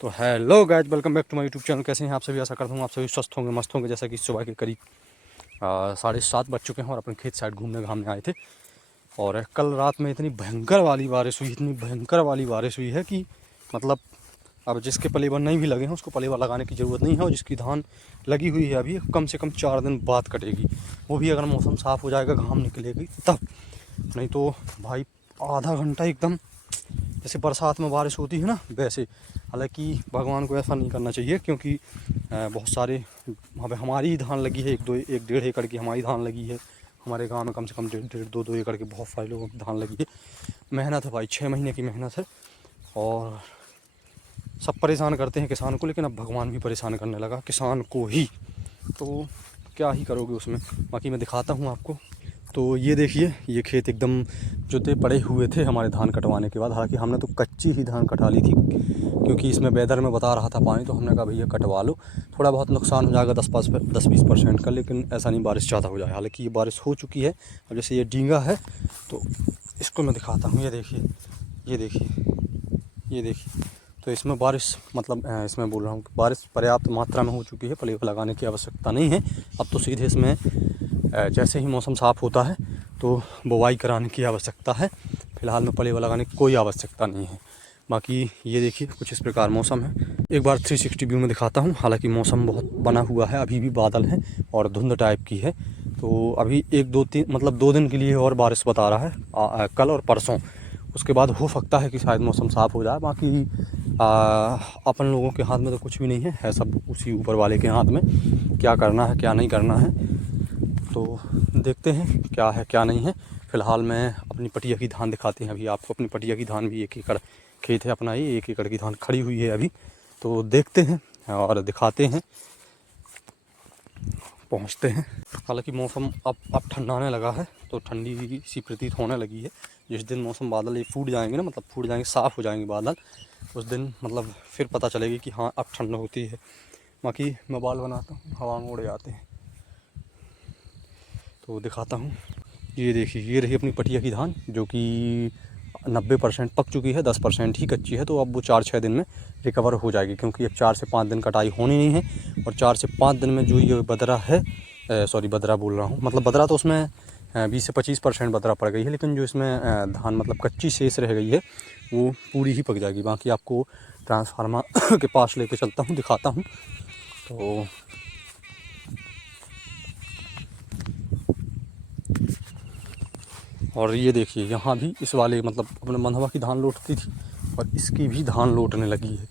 तो hello guys, welcome back to my YouTube channel. कैसे हैं आप सभी? आशा करता हूँ आप सभी स्वस्थ होंगे, मस्त होंगे। जैसा कि सुबह के करीब 7:30 बज चुके हैं और अपने खेत साइड घूमने घामने आए थे। और कल रात में इतनी भयंकर वाली बारिश हुई, इतनी भयंकर वाली बारिश हुई है कि मतलब अब जिसके पलेवर नहीं भी लगे हैं उसको पलेवर लगाने की ज़रूरत नहीं है। और जिसकी धान लगी हुई है अभी कम से कम 4 दिन बाद कटेगी, वो भी अगर मौसम साफ़ हो जाएगा, घाम निकलेगी तब। नहीं तो भाई आधा घंटा एकदम जैसे बरसात में बारिश होती है ना, वैसे। हालांकि भगवान को ऐसा नहीं करना चाहिए, क्योंकि बहुत सारे वहाँ पे हमारी ही धान लगी है, 1-1.5 एकड़ की हमारी धान लगी है। हमारे गांव में कम से कम 1.5-2 एकड़ की बहुत सारे लोगों की धान लगी है। मेहनत है भाई, 6 महीने की मेहनत है। और सब परेशान करते हैं किसान को, लेकिन अब भगवान भी परेशान करने लगा किसान को ही। तो क्या ही करोगे उसमें। बाकी मैं दिखाता हूँ आपको। तो ये देखिए, ये खेत एकदम जोते पड़े हुए थे हमारे धान कटवाने के बाद। हालांकि हमने तो कच्ची ही धान कटा ली थी, क्योंकि इसमें वेदर में बता रहा था पानी, तो हमने कहा भैया कटवा लो। थोड़ा बहुत नुकसान हो जाएगा 10-20% का, लेकिन ऐसा नहीं बारिश ज़्यादा हो जाए। हालांकि ये बारिश हो चुकी है। अब जैसे ये डींगा है तो इसको मैं दिखाता हूँ। ये देखिए, ये देखिए, ये देखिए। तो इसमें बारिश मतलब इसमें बोल रहा हूँ कि बारिश पर्याप्त मात्रा में हो चुकी है, पलेवा लगाने की आवश्यकता नहीं है। अब तो सीधे इसमें जैसे ही मौसम साफ़ होता है तो बुवाई कराने की आवश्यकता है। फ़िलहाल में पलेवा लगाने की कोई आवश्यकता नहीं है। बाकी ये देखिए, कुछ इस प्रकार मौसम है। एक बार 360 व्यू में दिखाता हूँ। हालांकि मौसम बहुत बना हुआ है, अभी भी बादल हैं और धुंध टाइप की है। तो अभी 1-2-3 मतलब 2 दिन के लिए और बारिश बता रहा है, कल और परसों। उसके बाद हो सकता है कि शायद मौसम साफ़ हो जाए। बाकी अपन लोगों के हाथ में तो कुछ भी नहीं है सब उसी ऊपर वाले के हाथ में। क्या करना है क्या नहीं करना है, तो देखते हैं क्या है क्या नहीं है। फ़िलहाल मैं अपनी पटिया की धान दिखाते हैं अभी आपको। अपनी पटिया की धान भी 1 एकड़ खेत है अपना, ये 1 एकड़ की धान खड़ी हुई है अभी। तो देखते हैं और दिखाते हैं, पहुंचते हैं। हालांकि मौसम अब ठंडाने लगा है, तो ठंडी सी प्रतीत होने लगी है। जिस दिन मौसम बादल ये फूट जाएंगे ना, मतलब फूट जाएंगे, साफ़ हो जाएंगे बादल, उस दिन मतलब फिर पता चलेगी कि हाँ अब ठंड होती है। बाकी मैं बाल बनाता हूँ, हवा में उड़ जाते हैं। तो दिखाता हूँ। ये देखिए, ये रही अपनी पटिया की धान, जो कि 90% पक चुकी है, 10% ही कच्ची है। तो अब वो 4-6 दिन में रिकवर हो जाएगी, क्योंकि अब 4 से 5 दिन कटाई होनी नहीं है। और 4 से 5 दिन में जो ये बदरा है, सॉरी बदरा बोल रहा हूँ, मतलब बदरा तो उसमें 20 से 25% बदरा पड़ गई है, लेकिन जो इसमें धान मतलब कच्ची शेष रह गई है वो पूरी ही पक जाएगी। बाकी आपको ट्रांसफार्मर के पास लेके चलता हूँ, दिखाता हूँ। तो और ये देखिए, यहाँ भी इस वाले मतलब अपने मंधवा की धान लौटती थी और इसकी भी धान लौटने लगी है।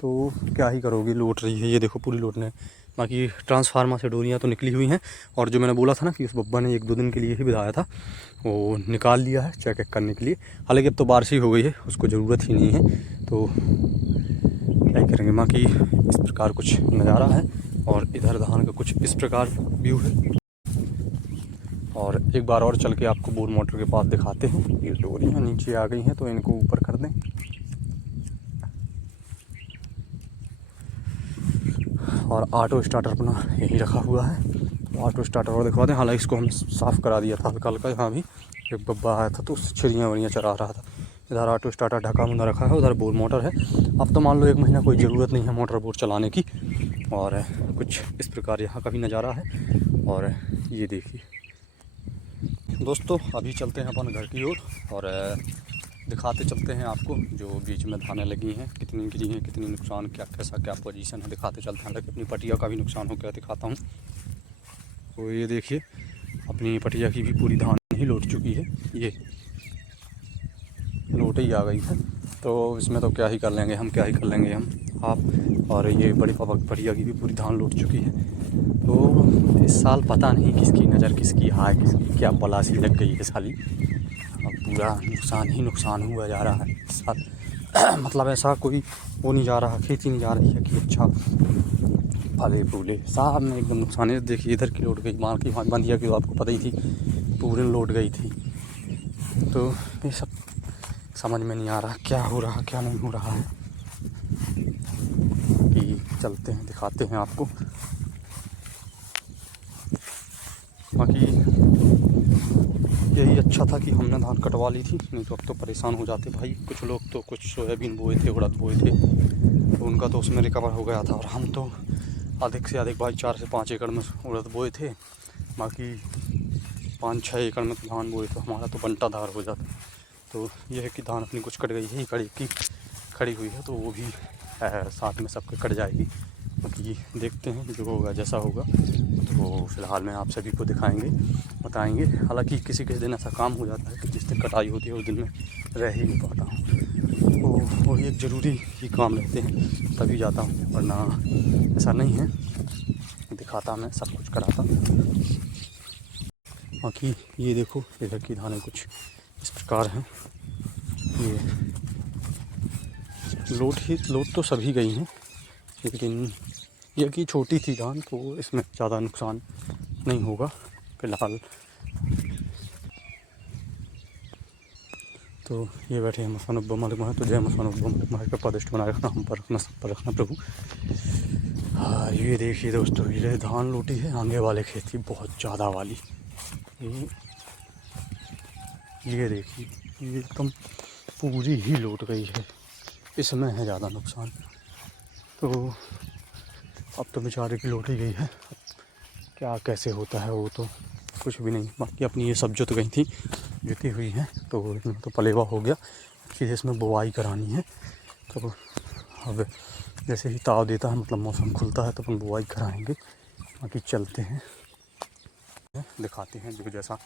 तो क्या ही करोगे, लौट रही है, ये देखो पूरी लौटने। बाकी ट्रांसफार्मर से डोरियाँ तो निकली हुई हैं। और जो मैंने बोला था ना कि उस बब्बा ने 1-2 दिन के लिए ही बिठाया था, वो निकाल लिया है चेक करने के लिए। हालांकि अब तो बारिश ही हो गई है, उसको ज़रूरत ही नहीं है, तो क्या ही करेंगे। बाकी इस प्रकार कुछ नज़ारा है और इधर धान का कुछ इस प्रकार व्यू है। और एक बार और चल के आपको बोर मोटर के पास दिखाते हैं। ये डोरियाँ नीचे आ गई हैं, तो इनको ऊपर कर दें। और ऑटो स्टार्टर अपना यहीं रखा हुआ है, तो ऑटो स्टार्टर और दिखा दें। हालांकि इसको हम साफ़ करा दिया था हल्का हल्का। यहाँ भी एक बब्बा आया था तो उससे चिड़ियाँ वड़ियाँ चरा रहा था। इधर ऑटो स्टार्टर ढका मुंदा रखा है, उधर बोर मोटर है। अब तो मान लो 1 महीना कोई ज़रूरत नहीं है मोटर बोर चलाने की। और कुछ इस प्रकार यहाँ का भी नज़ारा है। और ये देखिए दोस्तों, अभी चलते हैं अपन घर की ओर और दिखाते चलते हैं आपको जो बीच में धानें लगी हैं, कितनी गिरी हैं, कितनी नुकसान, क्या कैसा क्या पोजीशन है, दिखाते चलते हैं। लेकिन अपनी पटिया का भी नुकसान हो गया, दिखाता हूँ। तो ये देखिए, अपनी पटिया की भी पूरी धान ही लौट चुकी है, ये लौट ही आ गई है। तो इसमें तो क्या ही कर लेंगे हम, क्या ही कर लेंगे हम आप। और ये बड़ी पापा की पटिया की भी पूरी धान लौट चुकी है। तो इस साल पता नहीं किसकी नज़र, किसकी हाय, किसकी क्या बला सी लग गई है साली। अब पूरा नुकसान ही नुकसान हुआ जा रहा है इस साल। मतलब ऐसा कोई वो नहीं जा रहा, खेती नहीं जा रही है कि अच्छा फले फूले, साहब में एकदम नुकसान है। देखिए इधर की लौट गई, माल की बंदिया की तो आपको पता ही थी, पूरे लौट गई थी। तो ये सब समझ में नहीं आ रहा क्या हो रहा क्या नहीं हो रहा है। कि चलते हैं दिखाते हैं आपको। बाकी यही अच्छा था कि हमने धान कटवा ली थी, नहीं तो अब तो परेशान हो जाते भाई। कुछ लोग तो कुछ सोयाबीन बोए थे, उड़द बोए थे, तो उनका का तो उसमें रिकवर हो गया था। और हम तो अधिक से अधिक भाई 4 से 5 एकड़ में उड़द बोए थे, बाकी 5-6 एकड़ में तो धान बोए, तो हमारा तो बंटा धार हो जाता। तो ये है कि धान अपनी कुछ कट गई है, ये कड़ी की खड़ी हुई है, तो वो भी साथ में सबके कट जाएगी। बाकी देखते हैं जो होगा जैसा होगा। तो फ़िलहाल में आप सभी को दिखाएंगे, बताएंगे। हालांकि किसी किसी दिन ऐसा काम हो जाता है कि जिस दिन कटाई होती है उस दिन में रह ही नहीं पाता हूँ, तो वो एक ज़रूरी ही काम रहते हैं तभी जाता हूँ, वरना ऐसा नहीं है। दिखाता मैं सब कुछ कराता। बाकी ये देखो इधर की धानें कुछ इस प्रकार हैं। ये लोट तो सभी गई हैं, लेकिन ये कि छोटी थी धान, तो इसमें ज़्यादा नुकसान नहीं होगा फ़िलहाल। तो ये बैठे हैं मसानुब्बा मालिक वहाँ, तो जय मसानुब्बा मालिक का पदिष्ट बनाए रखना, हम पर रखना, सब पर रखना प्रभु। हाँ ये देखिए दोस्तों, ये धान लूटी है आगे वाले खेत की, बहुत ज़्यादा वाली। ये देखिए ये एकदम पूरी ही लूट गई है, इसमें है ज़्यादा नुकसान। तो अब तो बेचारे की लूट ही गई है, क्या कैसे होता है वो तो कुछ भी नहीं। बाकी अपनी ये सब जुत गई थी, जुती हुई है, तो इसमें तो पलेवा हो गया, फिर इसमें बुवाई करानी है। तो अब जैसे ही ताव देता है, मतलब मौसम खुलता है, तो अपन बुवाई कराएंगे। बाकी चलते हैं, दिखाते हैं जो जैसा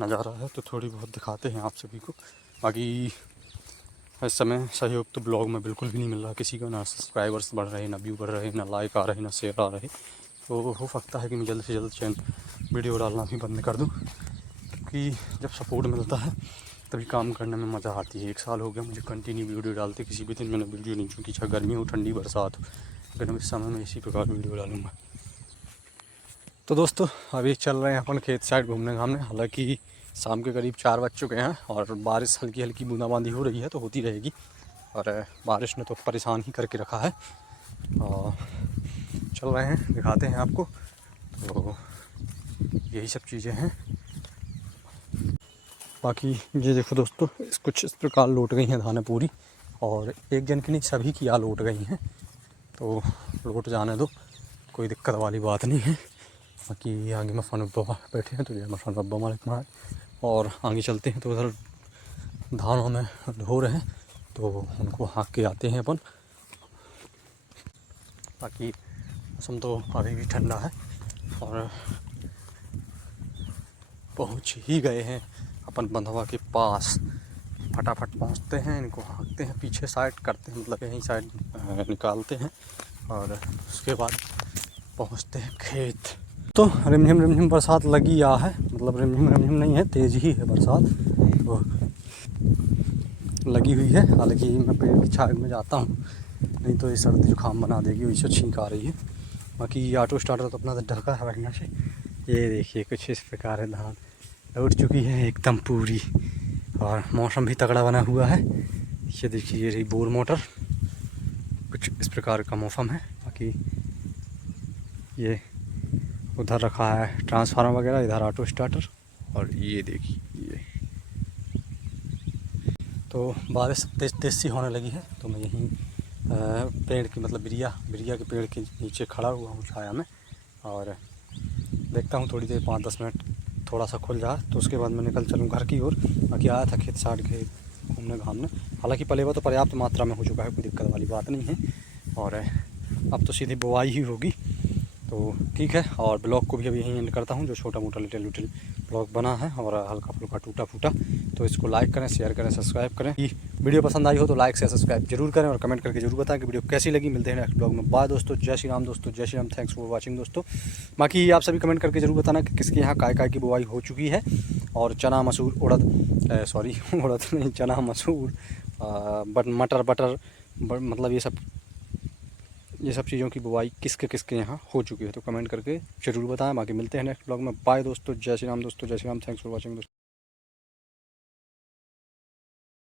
नज़ारा है, तो थोड़ी बहुत दिखाते हैं आप सभी को। बाकी इस समय सहयोग तो ब्लॉग में बिल्कुल भी नहीं मिल रहा किसी का, ना सब्सक्राइबर्स बढ़ रहे, ना व्यू बढ़ रहे, ना लाइक आ रहे, ना शेयर आ रहे। तो हो सकता है कि मैं जल्द से जल्द वीडियो डालना भी बंद कर दूं, क्योंकि जब सपोर्ट मिलता है तभी काम करने में मज़ा आती है। 1 साल हो गया मुझे कंटिन्यू वीडियो डालते, किसी भी दिन मैंने वीडियो नहीं छूटी, चाहे गर्मी हो, ठंडी, बरसात हो, लेकिन इस समय मैं इसी प्रकार वीडियो डालूँगा। तो दोस्तों अभी चल रहे हैं अपन खेत साइड घूमने घामने। हालांकि शाम के करीब 4 बज चुके हैं और बारिश हल्की हल्की बूंदाबांदी हो रही है, तो होती रहेगी। और बारिश ने तो परेशान ही करके रखा है। और चल रहे हैं, दिखाते हैं आपको। तो यही सब चीज़ें हैं। बाकी ये देखो दोस्तों, कुछ इस प्रकार लौट गई हैं धानें पूरी, और एक जन की नहीं सभी की लौट गई हैं। तो लौट जाने दो, कोई दिक्कत वाली बात नहीं है। बाकी आगे मसानुब्बा बैठे हैं, तो ये मसानुब्बा मालिक महाराज। और आगे चलते हैं तो उधर धानों में ढो रहे हैं, तो उनको हाँक के आते हैं अपन। बाकी मौसम तो अभी भी ठंडा है और पहुंच ही गए हैं अपन बंधवा के पास। फटाफट पहुंचते हैं, इनको हाँकते हैं, पीछे साइड करते हैं, मतलब यहीं साइड निकालते हैं, और उसके बाद पहुंचते हैं खेत। तो रिमझिम बरसात लगी आ है, मतलब रिमझिम नहीं है, तेज़ ही है बरसात, तो लगी हुई है। हालांकि मैं पेड़ की छाया में जाता हूँ, नहीं तो ये सर्दी जुकाम बना देगी, वही से छींक आ रही है। बाकी ऑटो स्टार्टर तो अपना ढका है बढ़िया से। ये देखिए कुछ इस प्रकार है, धान लौट चुकी है एकदम पूरी, और मौसम भी तगड़ा बना हुआ है। ये देखिए ये रही बोर मोटर, कुछ इस प्रकार का मौसम है। बाकी ये उधर रखा है ट्रांसफार्मर वगैरह, इधर ऑटो स्टार्टर, और ये देखिए ये तो बारिश तेज सी होने लगी है। तो मैं यहीं पेड़ की, मतलब बिरिया के पेड़ के नीचे खड़ा हुआ हूँ छाया में, और देखता हूँ थोड़ी देर 5-10 मिनट थोड़ा सा खुल जाए, तो उसके बाद मैं निकल चलूँ घर की ओर। बाकी आया था खेत साइड के घूमने घामने। हालांकि पलेवा तो पर्याप्त मात्रा में हो चुका है, कोई दिक्कत वाली बात नहीं है, और अब तो सीधी बुवाई ही होगी। तो ठीक है, और ब्लॉग को भी अभी यहीं एंड करता हूँ। जो छोटा मोटा लिटिल ब्लॉग बना है और हल्का फुल्का टूटा फूटा, तो इसको लाइक करें, शेयर करें, सब्सक्राइब करें। ये वीडियो पसंद आई हो तो लाइक से सब्सक्राइब जरूर करें, और कमेंट करके जरूर बताएं कि वीडियो कैसी लगी। मिलते हैं नेक्स्ट ब्लॉग में। बाय दोस्तों, जय श्री राम दोस्तों, जय Shri Ram. Thanks for watching दोस्तों। बाकी आप सभी कमेंट करके जरूर बताना कि किसके यहाँ काय की बुआई हो चुकी है, और चना मसूर उड़द सॉरी उड़द नहीं, चना मसूर मटर बटर मतलब ये सब चीज़ों की बुवाई किसके यहाँ हो चुकी है, तो कमेंट करके ज़रूर बताएं। बाकी मिलते हैं नेक्स्ट ब्लॉग में। बाय दोस्तों, जय श्री राम दोस्तों, जय Shri Ram. Thanks for watching दोस्तों।